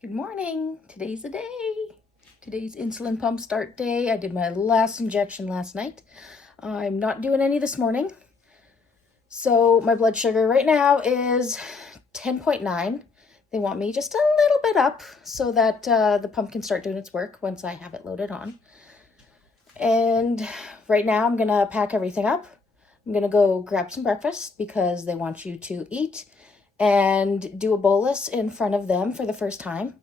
Good morning. Today's the day. Today's insulin pump start day. I did my last injection last night. I'm not doing any this morning. So my blood sugar right now is 10.9. They want me just a little bit up so that the pump can start doing its work once I have it loaded on. And right now I'm going to pack everything up. I'm going to go grab some breakfast because they want you to eat and do a bolus in front of them for the first time.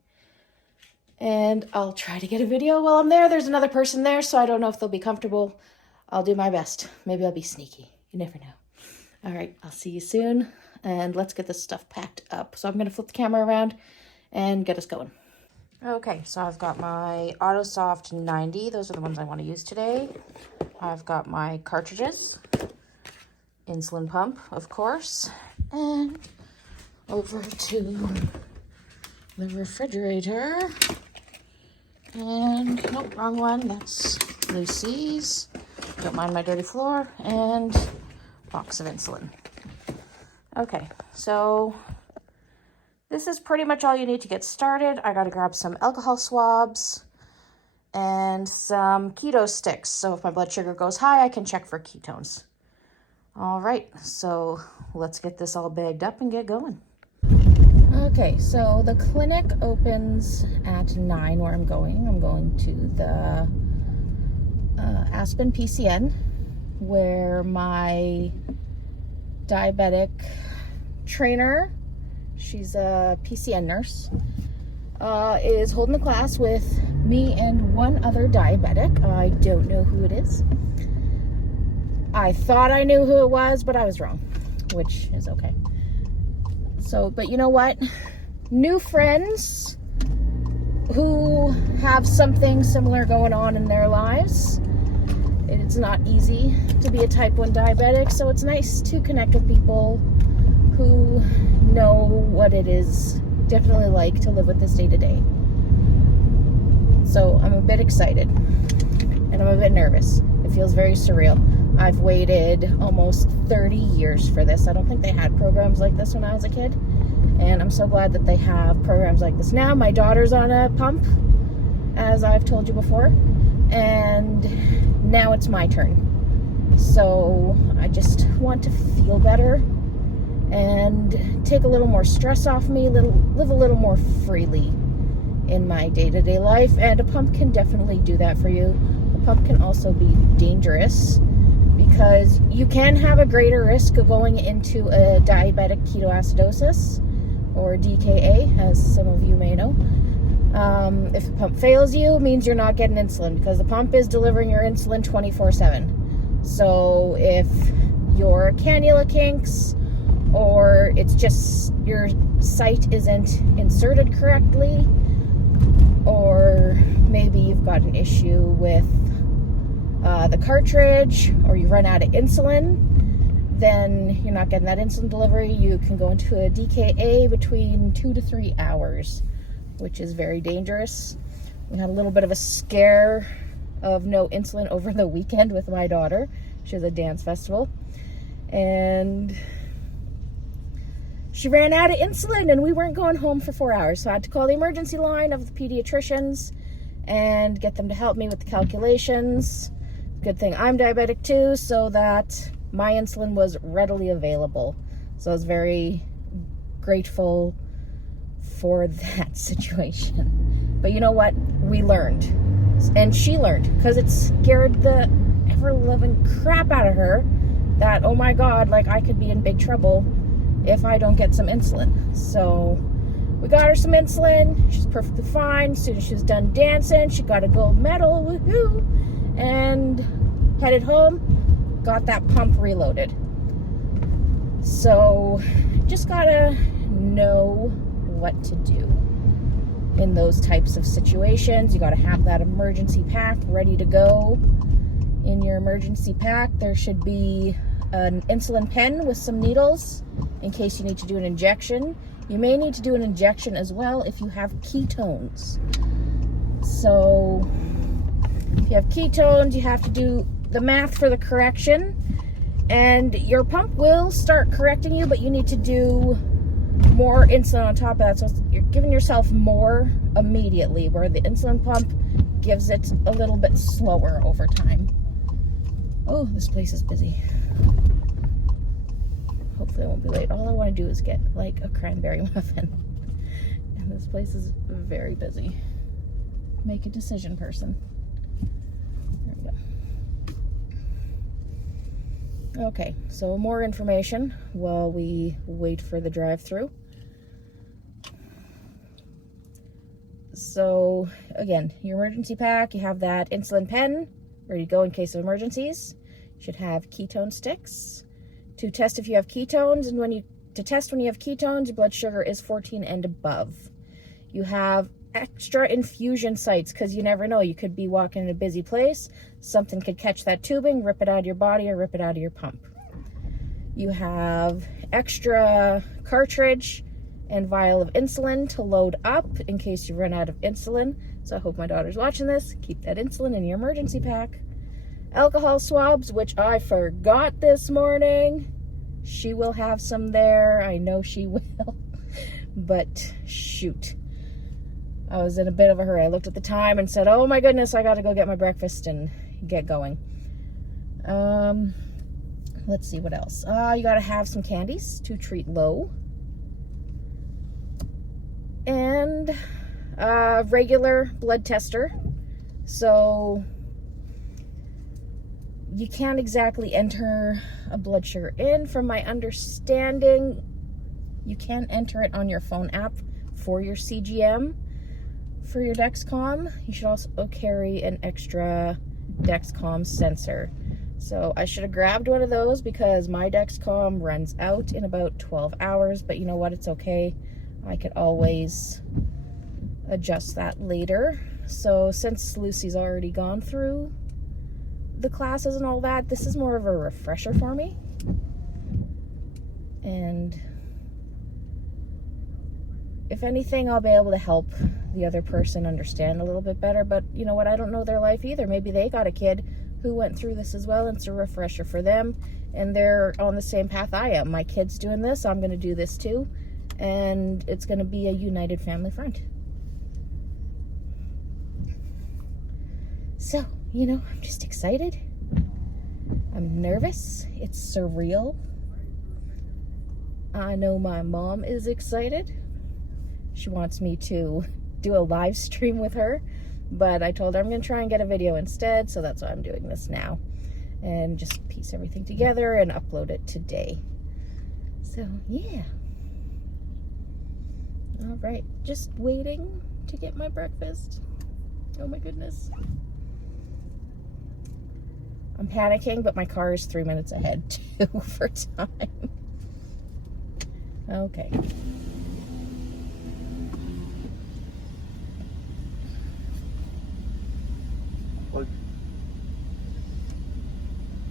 And I'll try to get a video while I'm there. There's another person there, so I don't know if they'll be comfortable. I'll do my best. Maybe I'll be sneaky. You never know. All right, I'll see you soon, and let's get this stuff packed up. So I'm going to flip the camera around and get us going. Okay, so I've got my AutoSoft 90. Those are the ones I want to use today. I've got my cartridges, insulin pump, of course, and over to the refrigerator. And nope, wrong one. That's Lucy's. Don't mind my dirty floor. And box of insulin. Okay, so this is pretty much all you need to get started. I gotta grab some alcohol swabs and some keto sticks. So if my blood sugar goes high, I can check for ketones. All right, so let's get this all bagged up and get going. Okay, so the clinic opens at 9 where I'm going. I'm going to the Aspen PCN where my diabetic trainer, she's a PCN nurse, is holding a class with me and one other diabetic. I don't know who it is. I thought I knew who it was, but I was wrong, which is okay. So, but you know what? New friends who have something similar going on in their lives. It's not easy to be a type 1 diabetic, so it's nice to connect with people who know what it is definitely like to live with this day to day. So I'm a bit excited and I'm a bit nervous. It feels very surreal. I've waited almost 30 years for this. I don't think they had programs like this when I was a kid. And I'm so glad that they have programs like this now. My daughter's on a pump, as I've told you before. And now it's my turn. So I just want to feel better and take a little more stress off me, live a little more freely in my day-to-day life. And a pump can definitely do that for you. A pump can also be dangerous because you can have a greater risk of going into a diabetic ketoacidosis, or DKA, as some of you may know. If the pump fails you, it means you're not getting insulin because the pump is delivering your insulin 24/7. So if your cannula kinks, or it's just your site isn't inserted correctly, or maybe you've got an issue with the cartridge, or you run out of insulin, then you're not getting that insulin delivery. You can go into a DKA between 2 to 3 hours, which is very dangerous. We had a little bit of a scare of no insulin over the weekend with my daughter. She has a dance festival, and she ran out of insulin and we weren't going home for 4 hours. So I had to call the emergency line of the pediatricians and get them to help me with the calculations. Good thing I'm diabetic too, so that my insulin was readily available. So I was very grateful for that situation. But you know what? We learned. And she learned, because it scared the ever-loving crap out of her that, oh my God, like I could be in big trouble if I don't get some insulin. So we got her some insulin. She's perfectly fine. As soon as she was done dancing, she got a gold medal, woohoo, and headed home, got that pump reloaded. So just gotta know what to do in those types of situations. You gotta have that emergency pack ready to go. In your emergency pack, there should be an insulin pen with some needles in case you need to do an injection. You may need to do an injection as well if you have ketones. So if you have ketones, you have to do the math for the correction, and your pump will start correcting you, but you need to do more insulin on top of that. So you're giving yourself more immediately, where the insulin pump gives it a little bit slower over time. Oh, this place is busy. Hopefully I won't be late. All I want to do is get like a cranberry muffin. And this place is very busy. Make a decision, person. There we go. Okay, so more information while we wait for the drive-through. So again, your emergency pack, you have that insulin pen ready to go in case of emergencies. You should have ketone sticks to test if you have ketones, and to test when you have ketones, your blood sugar is 14 and above. You have extra infusion sites, because you never know. You could be walking in a busy place, something could catch that tubing, rip it out of your body or rip it out of your pump. You have extra cartridge and vial of insulin to load up in case you run out of insulin. So I hope my daughter's watching this. Keep that insulin in your emergency pack. Alcohol swabs, which I forgot this morning. She will have some there. I know she will. But shoot. I was in a bit of a hurry. I looked at the time and said, oh my goodness, I gotta go get my breakfast and get going. Let's see what else. You gotta have some candies to treat low. And regular blood tester. So you can't exactly enter a blood sugar in. From my understanding, you can enter it on your phone app for your CGM. For your Dexcom, you should also carry an extra Dexcom sensor. So I should have grabbed one of those because my Dexcom runs out in about 12 hours, but you know what, it's okay. I could always adjust that later. So since Lucy's already gone through the classes and all that, this is more of a refresher for me. And if anything, I'll be able to help the other person understand a little bit better. But you know what, I don't know their life either. Maybe they got a kid who went through this as well, and it's a refresher for them, and they're on the same path I am. My kid's doing this, I'm going to do this too, and it's going to be a united family front. So, you know, I'm just excited. I'm nervous. It's surreal. I know my mom is excited. She wants me to do a live stream with her, but I told her I'm going to try and get a video instead, so that's why I'm doing this now. And just piece everything together and upload it today. So, yeah. All right, just waiting to get my breakfast. Oh my goodness. I'm panicking, but my car is 3 minutes ahead too for time. Okay.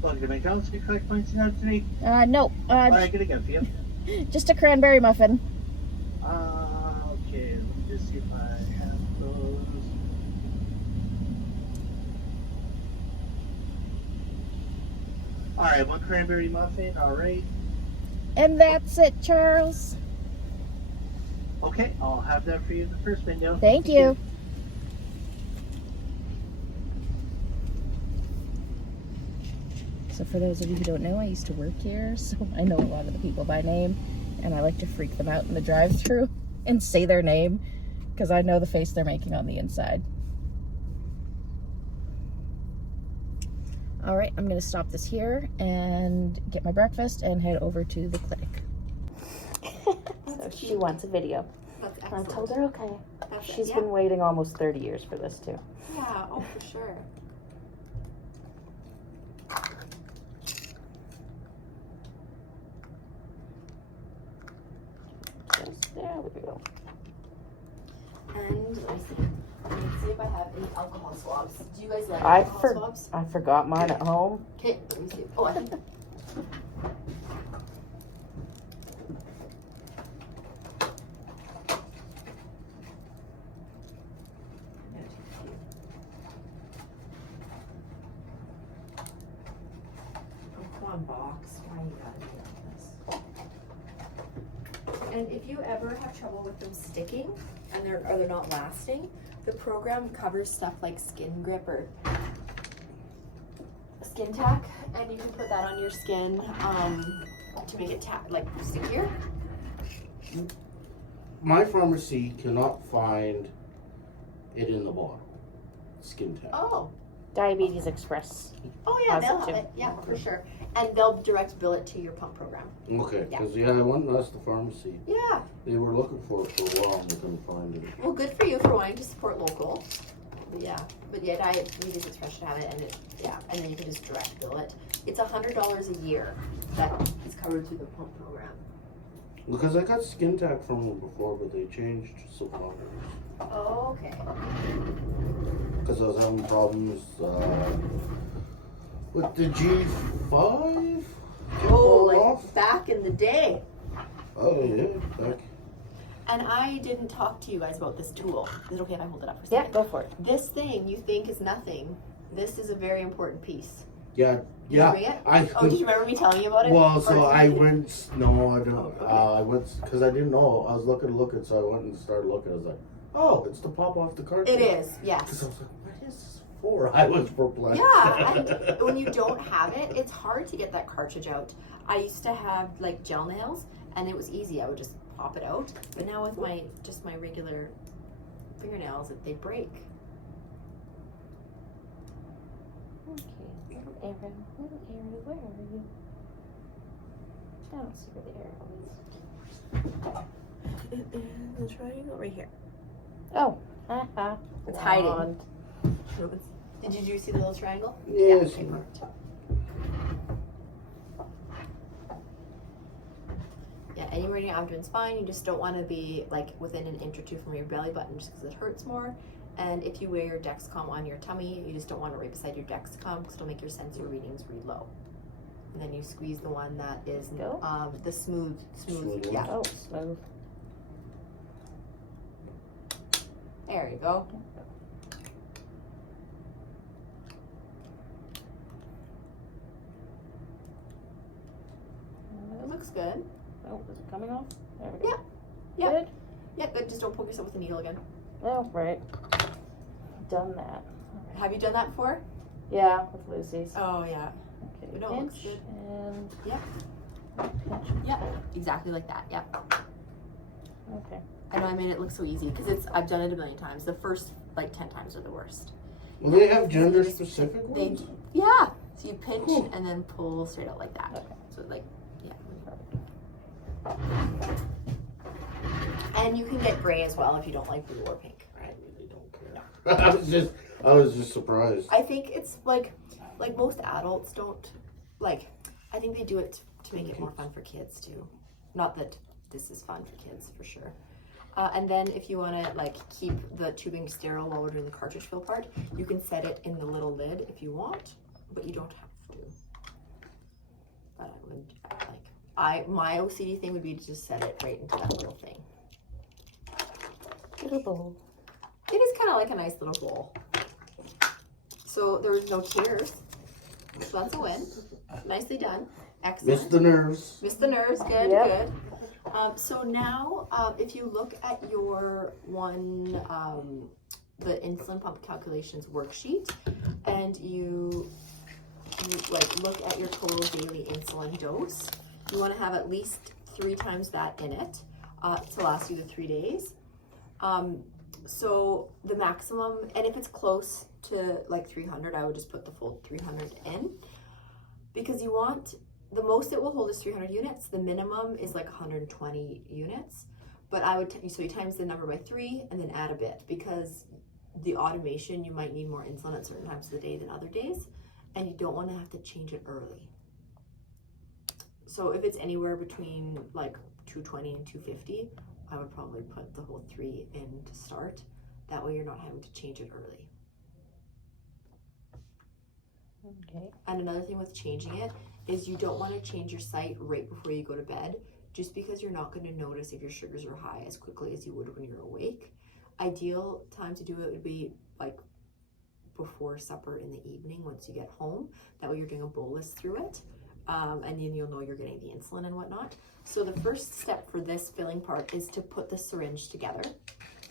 Welcome to McDonald's. Can you collect points in out today? No. What are I gonna get for you? Just a cranberry muffin. Okay. Let me just see if I have those. Alright, one cranberry muffin. Alright. And that's it, Charles. Okay, I'll have that for you in the first window. Thank you. So for those of you who don't know, I used to work here, so I know a lot of the people by name, and I like to freak them out in the drive-thru and say their name, because I know the face they're making on the inside. All right, I'm going to stop this here and get my breakfast and head over to the clinic. So she wants a video. I told her okay. She's been waiting almost 30 years for this too. Yeah, oh for sure. There we go. And let me see if I have any alcohol swabs. Do you guys like alcohol swabs? I forgot mine at home. Okay, let me see. Oh, I think. Oh, come on, box. Why you gotta do this? And if you ever have trouble with them sticking and they're not lasting, the program covers stuff like skin grip or skin tack, and you can put that on your skin to make it like stickier. My pharmacy cannot find it in the bottle. Skin tack. Oh. Diabetes Express. Oh yeah, they'll Positive. have it. Yeah, for sure. And they'll direct bill it to your pump program. Okay, Yeah. because I went and asked the pharmacy. Yeah. They were looking for it for a while and they couldn't find it. Well, good for you for wanting to support local. But yeah, Diabetes Express should have it, and and then you can just direct bill it. It's $100 a year that is covered through the pump program. Because I got skin tack from them before, but they changed suppliers. Oh, okay. Because I was having problems with the G5. Oh, like off. back in the day. Oh yeah, back. And I didn't talk to you guys about this tool. Is it okay if I hold it up for a Yeah, second? go for it. This thing you think is nothing. This is a very important piece. Yeah, You remember it? Oh, did you remember me telling you about it? Well, Or so did I you- went. No, I don't. Oh, okay. I went because I didn't know. I was looking, so I went and started looking. I was like, oh, it's to pop off the cartridge. It is, Because yes. I was like, what is this for? I was perplexed. Yeah, and when you don't have it, it's hard to get that cartridge out. I used to have like gel nails, and it was easy. I would just pop it out. But now with my regular fingernails, they break. Okay, little Aaron, where are you? I don't see where the arrow is. The triangle right here. Oh, haha. It's hiding. Blonde. Did you see the little triangle? Yes. Okay, perfect. Yeah, anywhere in your abdomen's fine. You just don't want to be like within an inch or two from your belly button just because it hurts more. And if you wear your Dexcom on your tummy, you just don't want it right beside your Dexcom because it'll make your sensor readings read low. And then you squeeze the one that is Go. the smooth, Smooth yeah. Oh, smooth. There you go. It looks good. Oh, is it coming off? There we go. Yeah. Good? Yeah, good. Just don't poke yourself with a needle again. Oh, right. Done that. Have you done that before? Yeah, with Lucy's. Oh yeah. Okay, No, it looks pinch good. and Yep. pinch. Yeah. Exactly like that. Yeah. Okay. I know I made it look so easy because I've done it a million times. The first like 10 times are the worst. Well, they have gender specific They ones. yeah. So you pinch and then pull straight out like that. Okay. So like and you can get gray as well if you don't like blue or pink. I really don't care. I was just surprised. I think it's like most adults don't like. I think they do it to make it more fun for kids too. Not that this is fun for kids for sure. And then if you want to like keep the tubing sterile while we're doing the cartridge fill part, you can set it in the little lid if you want, but you don't have to. But I would like my OCD thing would be to just set it right into that little thing. Little bowl. It is kind of like a nice little bowl. So there was no tears. So that's a win. Nicely done. Excellent. Missed the nerves. Missed the nerves. Good, Yep. good. So now, if you look at your the insulin pump calculations worksheet, and you like look at your total daily insulin dose, you want to have at least 3 times that in it to last you the 3 days. So the maximum, and if it's close to like 300, I would just put the full 300 in, because you want, the most it will hold is 300 units. The minimum is like 120 units, but I would, so you times the number by 3 and then add a bit, because the automation, you might need more insulin at certain times of the day than other days, and you don't want to have to change it early. So if it's anywhere between like 220 and 250, I would probably put the whole 3 in to start. That way you're not having to change it early. Okay. And another thing with changing it is you don't want to change your site right before you go to bed, just because you're not going to notice if your sugars are high as quickly as you would when you're awake. Ideal time to do it would be like before supper in the evening once you get home. That way you're doing a bolus through it. and then you'll know you're getting the insulin and whatnot. So the first step for this filling part is to put the syringe together.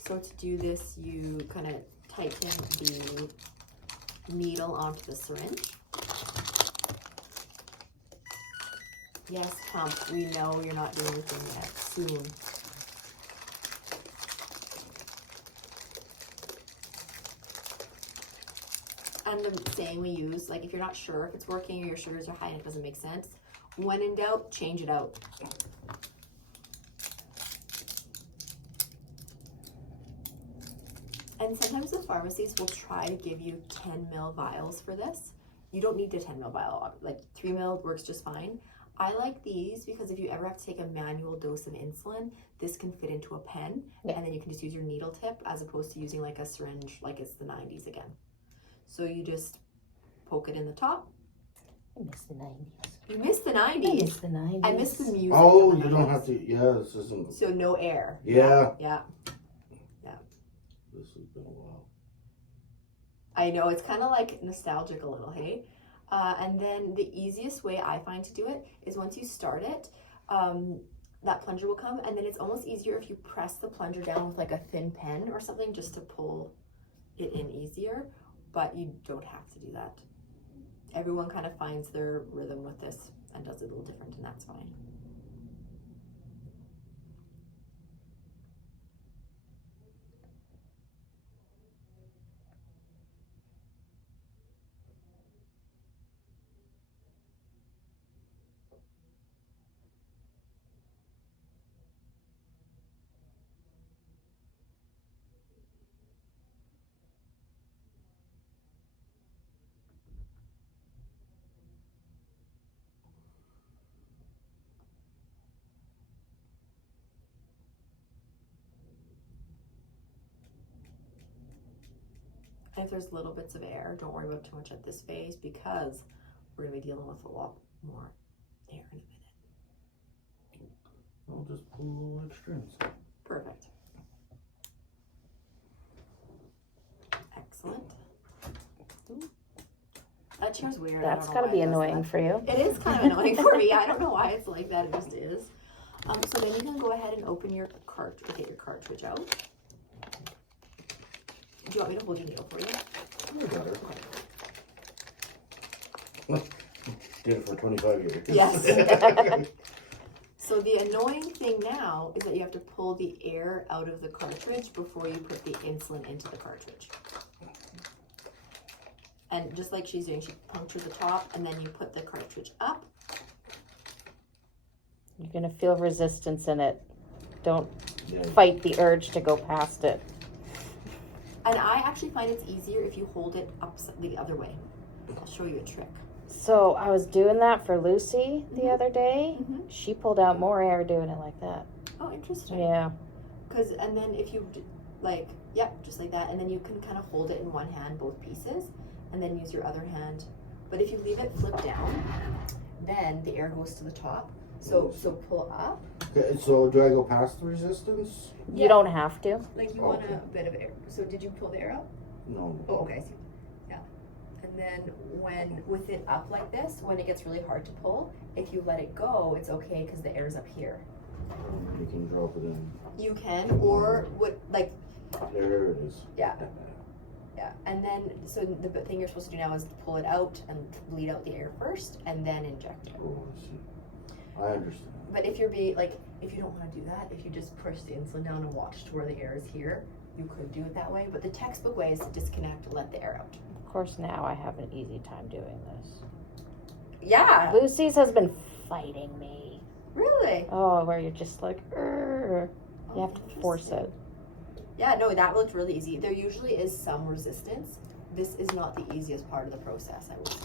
So to do this, you kind of tighten the needle onto the syringe. Yes, pump, we know you're not doing anything yet. Soon. And the saying we use, like if you're not sure if it's working or your sugars are high and it doesn't make sense, when in doubt, change it out. And sometimes the pharmacies will try to give you 10 ml vials for this. You don't need a 10 ml vial, like 3 ml works just fine. I like these because if you ever have to take a manual dose of insulin, this can fit into a pen, and then you can just use your needle tip as opposed to using like a syringe like it's the 90s again. So you just poke it in the top. I miss the 90s. You missed the 90s. I miss the 90s. I miss the music. Oh, of the you don't 90s. have to. Yeah, this isn't. So no air. Yeah. Yeah. This has been a while. I know, it's kind of like nostalgic a little, hey? And then the easiest way I find to do it is once you start it, that plunger will come, and then it's almost easier if you press the plunger down with like a thin pen or something just to pull it in easier, but you don't have to do that. Everyone kind of finds their rhythm with this and does it a little different, and that's fine. And if there's little bits of air, don't worry about too much at this phase because we're going to be dealing with a lot more air in a minute. I'll just pull a little extra inside. Perfect. Excellent. Ooh. That chair's weird. That's got gotta to be annoying for you. It is kind of annoying for me. I don't know why it's like that. It just is. So then you can go ahead and open your cartridge, get your cartridge out. Do you want me to hold your needle for you? I got it. Did it for 25 years. Yes. So the annoying thing now is that you have to pull the air out of the cartridge before you put the insulin into the cartridge. And just like she's doing, she punctures the top and then you put the cartridge up. You're gonna feel resistance in it. Don't fight the urge to go past it. And I actually find it's easier if you hold it up the other way. I'll show you a trick. So I was doing that for Lucy the other day. Mm-hmm. She pulled out more air doing it like that. Oh, interesting. Yeah. And then if you, like, yep, just like that. And then you can kind of hold it in one hand, both pieces, and then use your other hand. But if you leave it flipped down, then the air goes to the top. So pull up. Okay, so do I go past the resistance? You don't have to. Like you want a bit of air. So did you pull the air out? No. Oh, okay, I see. Yeah. And then with it up like this, when it gets really hard to pull, if you let it go, it's okay because the air's up here. You can drop it in. You can, or There it is. Yeah. Yeah, and then, so the thing you're supposed to do now is pull it out and bleed out the air first, and then inject it. Oh, I see. I understand. But if if you don't want to do that, if you just push the insulin down and watch to where the air is here, you could do it that way. But the textbook way is to disconnect and let the air out. Of course, now I have an easy time doing this. Yeah. Lucy's has been fighting me. Really? Oh, where you're just like, you have to force it. Yeah, no, that looked really easy. There usually is some resistance. This is not the easiest part of the process, I would say.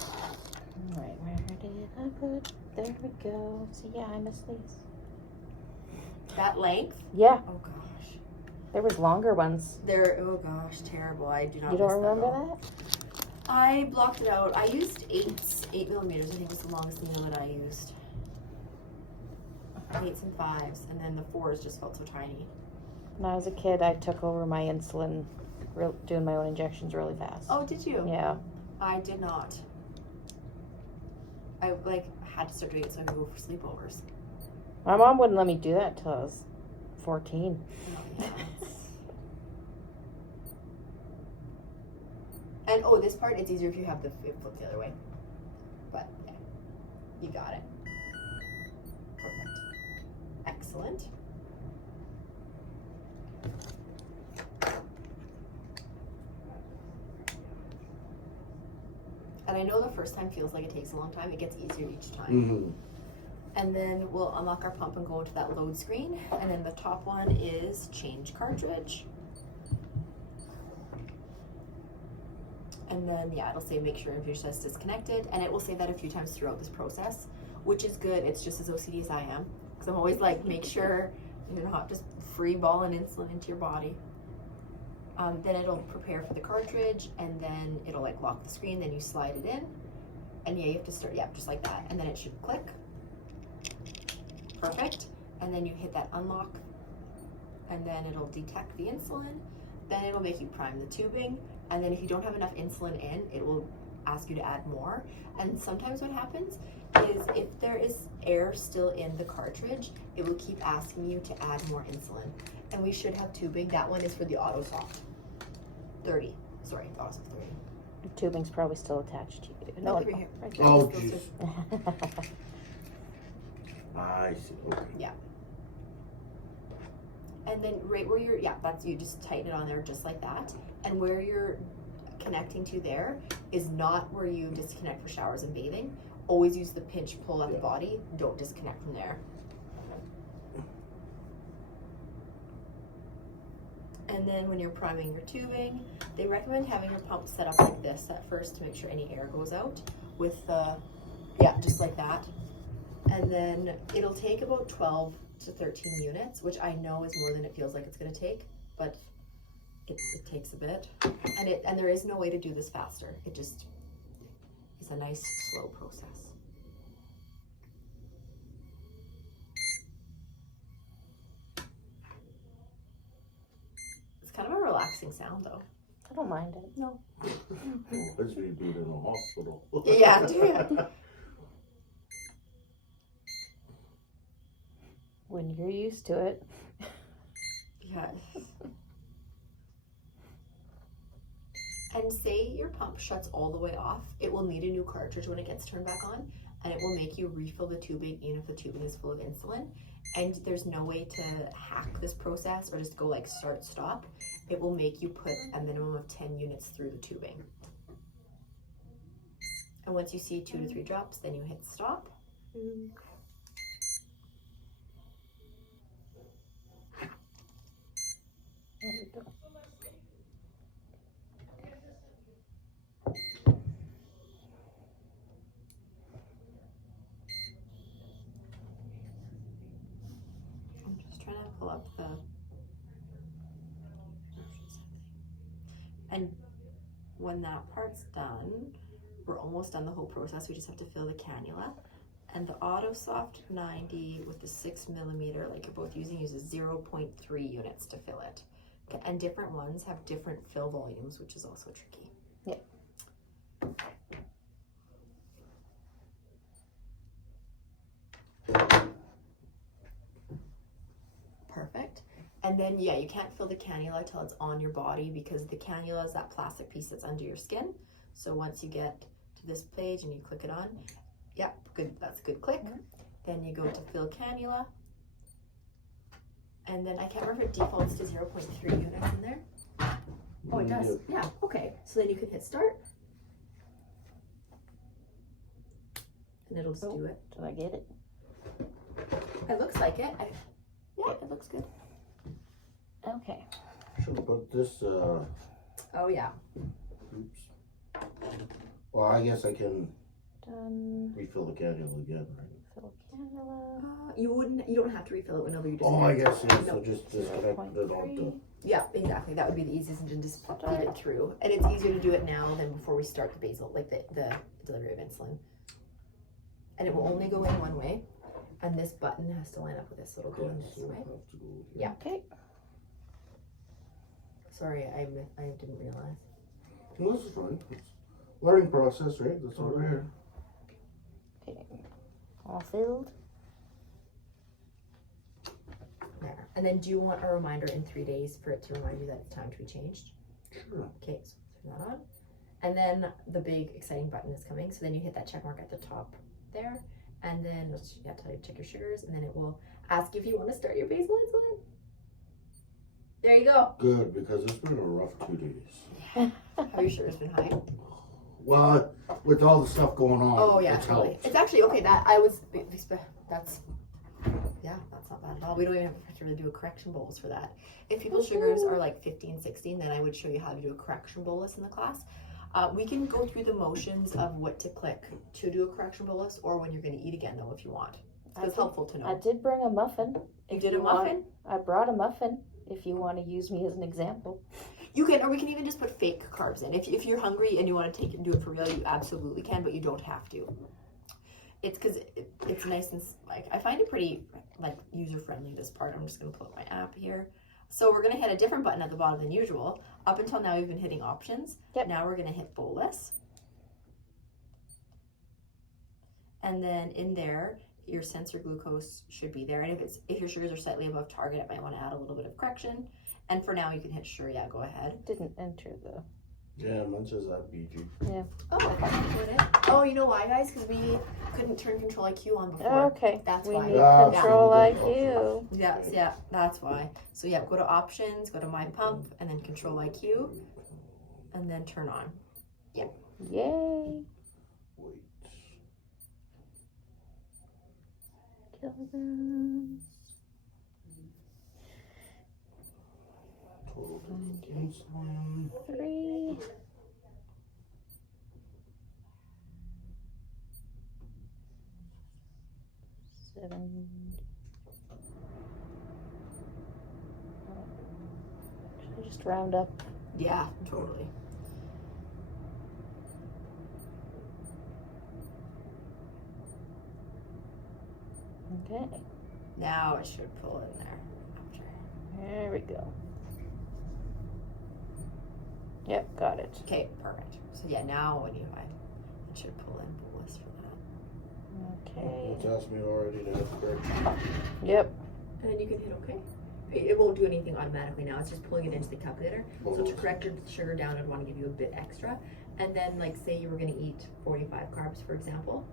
All right, where did I put? There we go. So yeah, I miss these. That length? Yeah, Oh gosh. there was longer ones. Oh gosh, terrible. I do not You don't miss that at remember all. that? I blocked it out. I used 8 millimeters. I think was the longest needle that I used. 8s and 5s, and then the 4s just felt so tiny. When I was a kid, I took over my insulin, doing my own injections really fast. Oh, did you? Yeah. I did not. I like had to start doing it so I could go for sleepovers. My mom wouldn't let me do that till I was 14. Oh, yeah, and oh, this part, it's easier if you have the flip the other way. But yeah, you got it. Perfect. Excellent. And I know the first time feels like it takes a long time. It gets easier each time. Mm-hmm. And then we'll unlock our pump and go into that load screen. And then the top one is change cartridge. And then, yeah, it'll say make sure infusion test is disconnected. And it will say that a few times throughout this process, which is good. It's just as OCD as I am. Because I'm always like, make sure you're not just free balling insulin into your body. Then it'll prepare for the cartridge, and then it'll like lock the screen, then you slide it in. And yeah, you have to start, yeah, just like that. And then it should click. Perfect. And then you hit that unlock, and then it'll detect the insulin. Then it'll make you prime the tubing. And then if you don't have enough insulin in, it will ask you to add more. And sometimes what happens is if there is air still in the cartridge, it will keep asking you to add more insulin. And we should have tubing. That one is for the AutoSoft 30. Sorry, the AutoSoft 30. The tubing's probably still attached to you. No, right here. Right there. Oh, Still jeez. says- I see. Okay. Yeah. And then right where you're, yeah, that's, you just tighten it on there just like that. And where you're connecting to there is not where you disconnect for showers and bathing. Always use the pinch pull at the body. Don't disconnect from there. And then when you're priming your tubing, they recommend having your pump set up like this at first to make sure any air goes out with the, yeah, just like that. And then it'll take about 12 to 13 units, which I know is more than it feels like it's gonna take, but it takes a bit. And there is no way to do this faster. It just is a nice slow process. It's kind of a relaxing sound though. I don't mind it. No. Let's reboot in a hospital. Yeah, do it. When you're used to it. Yeah. And say your pump shuts all the way off, it will need a new cartridge when it gets turned back on, and it will make you refill the tubing even if the tubing is full of insulin. And there's no way to hack this process or just go like start, stop. It will make you put a minimum of 10 units through the tubing. And once you see 2 to 3 drops, then you hit stop. There we go. I'm just trying to pull up the. And when that part's done, we're almost done the whole process. We just have to fill the cannula. And the AutoSoft 90 with the 6mm, like you're both using, uses 0.3 units to fill it. Okay, and different ones have different fill volumes, which is also tricky. Yep. Perfect. And then, yeah, you can't fill the cannula till it's on your body because the cannula is that plastic piece that's under your skin. So once you get to this page and you click it on, yeah, good. That's a good click. Then you go to fill cannula. And then I can't remember if it defaults to 0.3 units in there. Oh, it does. Yeah, okay. So then you can hit start. And it'll just do it. Did I get it? It looks like it. Yeah, it looks good. Okay. Should have put this, Oh, yeah. oops. Well, I guess I can Done. refill the cannula again, right? Fill cannula. You don't have to refill it whenever you just. Oh, I guess, yeah, No. so just disconnect it onto. Yeah, exactly. That would be the easiest, and just feed it through. And it's easier to do it now than before we start the basal, like the delivery of insulin. And it will only go in one way, and this button has to line up with this, so it'll go in this way. Yeah. Okay. Sorry, I didn't realize. No, this is fine. It's learning process, right? That's all we're here. Okay. All filled. There. And then do you want a reminder in 3 days for it to remind you that it's time to be changed? Sure. Okay, so turn that on. And then the big exciting button is coming. So then you hit that check mark at the top there. And then yeah, tell you to check your sugars. And then it will ask if you want to start your basal insulin. There you go. Good, because it's been a rough 2 days. Have your sugars been high? Well, with all the stuff going on, Oh yeah, it's totally. helped. It's actually okay. That's not bad at all. We don't even have to really do a correction bolus for that. If people's sugars are like 15, 16, then I would show you how to do a correction bolus in the class. We can go through the motions of what to click to do a correction bolus, or when you're going to eat again, though, if you want. It's helpful to know. I did bring a muffin. You did a muffin? I brought a muffin. If you want to use me as an example. You can, or we can even just put fake carbs in. If you're hungry and you want to take it and do it for real, you absolutely can, but you don't have to. It's because it's nice and like I find it pretty like user friendly. This part. I'm just gonna pull up my app here. So we're gonna hit a different button at the bottom than usual. Up until now, we've been hitting options. Yep. Now we're gonna hit bolus, and then in there, your sensor glucose should be there. And if your sugars are slightly above target, it might want to add a little bit of correction. And for now, you can hit sure. Yeah, go ahead. Didn't enter the. Yeah, mine says that BG. Yeah. Oh, you know why, guys? Because we couldn't turn Control IQ on before. Okay. That's we why. need Yeah. Control Yeah. IQ. Yes, yeah, that's why. So yeah, go to options, go to my pump, and then Control IQ, and then turn on. Yeah. Yay. Wait. Kilograms. Total insulin. 3. 7. Should I just round up? Yeah, totally. Okay. Now it should pull in there. After. There we go. Yep, got it. Okay, perfect. So yeah, now when you find it should pull in bolus for that. Okay. It's asked me already to have correction. Yep. And then you can hit OK. It won't do anything automatically now. It's just pulling it into the calculator. So to correct your sugar down, I'd want to give you a bit extra. And then, like, say you were going to eat 45 carbs, for example,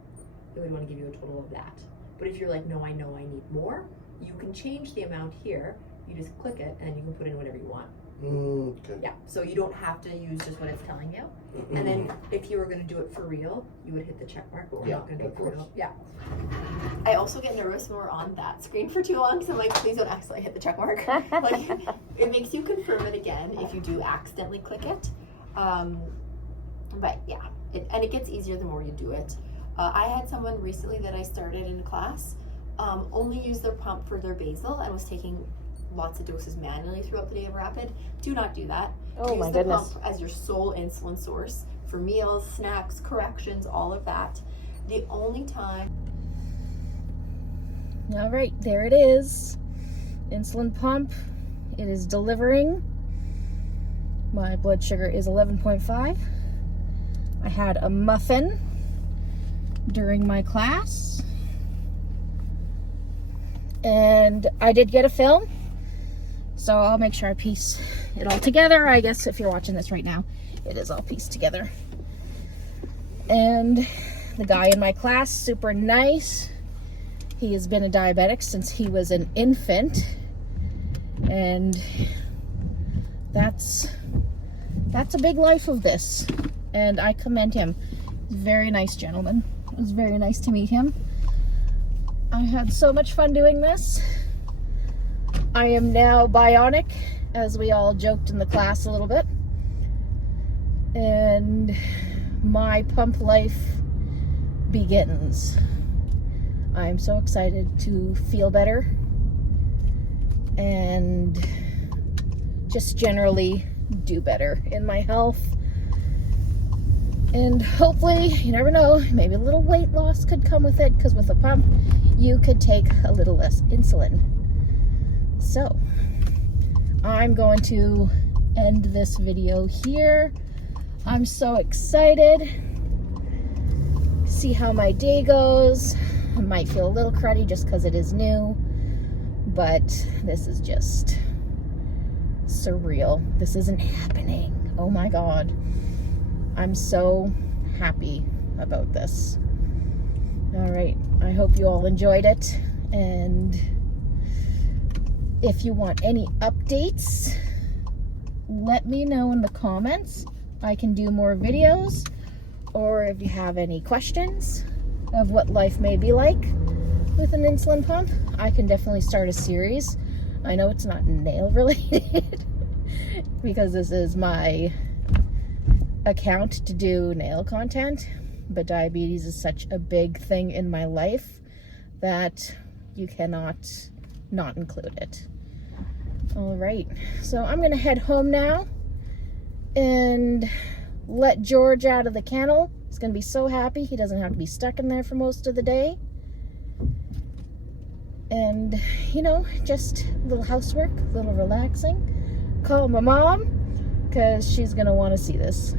it would want to give you a total of that. But if you're like, no, I know I need more, you can change the amount here. You just click it, and you can put in whatever you want. Okay. Yeah, so you don't have to use just what it's telling you. And then if you were going to do it for real, you would hit the check mark, but we're not going to do it for real. Yeah. I also get nervous when we're on that screen for too long, because I'm like, please don't accidentally hit the check mark. Like, it makes you confirm it again if you do accidentally click it. But yeah, it gets easier the more you do it. I had someone recently that I started in class only use their pump for their basal and was taking lots of doses manually throughout the day of rapid. Do not do that. Oh Use my the goodness. pump as your sole insulin source for meals, snacks, corrections, all of that. The only time. All right, there it is. Insulin pump. It is delivering. My blood sugar is 11.5. I had a muffin during my class. And I did get a film. So I'll make sure I piece it all together. I guess if you're watching this right now, it is all pieced together. And the guy in my class, super nice. He has been a diabetic since he was an infant. And that's a big life of this. And I commend him. He's a very nice gentleman. It was very nice to meet him. I had so much fun doing this. I am now bionic, as we all joked in the class a little bit. And my pump life begins. I'm so excited to feel better and just generally do better in my health. And hopefully, you never know, maybe a little weight loss could come with it, because with a pump, you could take a little less insulin. So, I'm going to end this video here. I'm so excited. see how my day goes. I might feel a little cruddy just because it is new, but this is just surreal. This isn't happening. Oh my God. I'm so happy about this. All right. I hope you all enjoyed it. And if you want any updates, let me know in the comments. I can do more videos, or if you have any questions of what life may be like with an insulin pump, I can definitely start a series. I know it's not nail related because this is my account to do nail content, but diabetes is such a big thing in my life that you cannot not include it. All right, so I'm gonna head home now and let George out of the kennel. He's gonna be so happy he doesn't have to be stuck in there for most of the day. And, you know, just a little housework, a little relaxing. Call my mom, because she's gonna want to see this.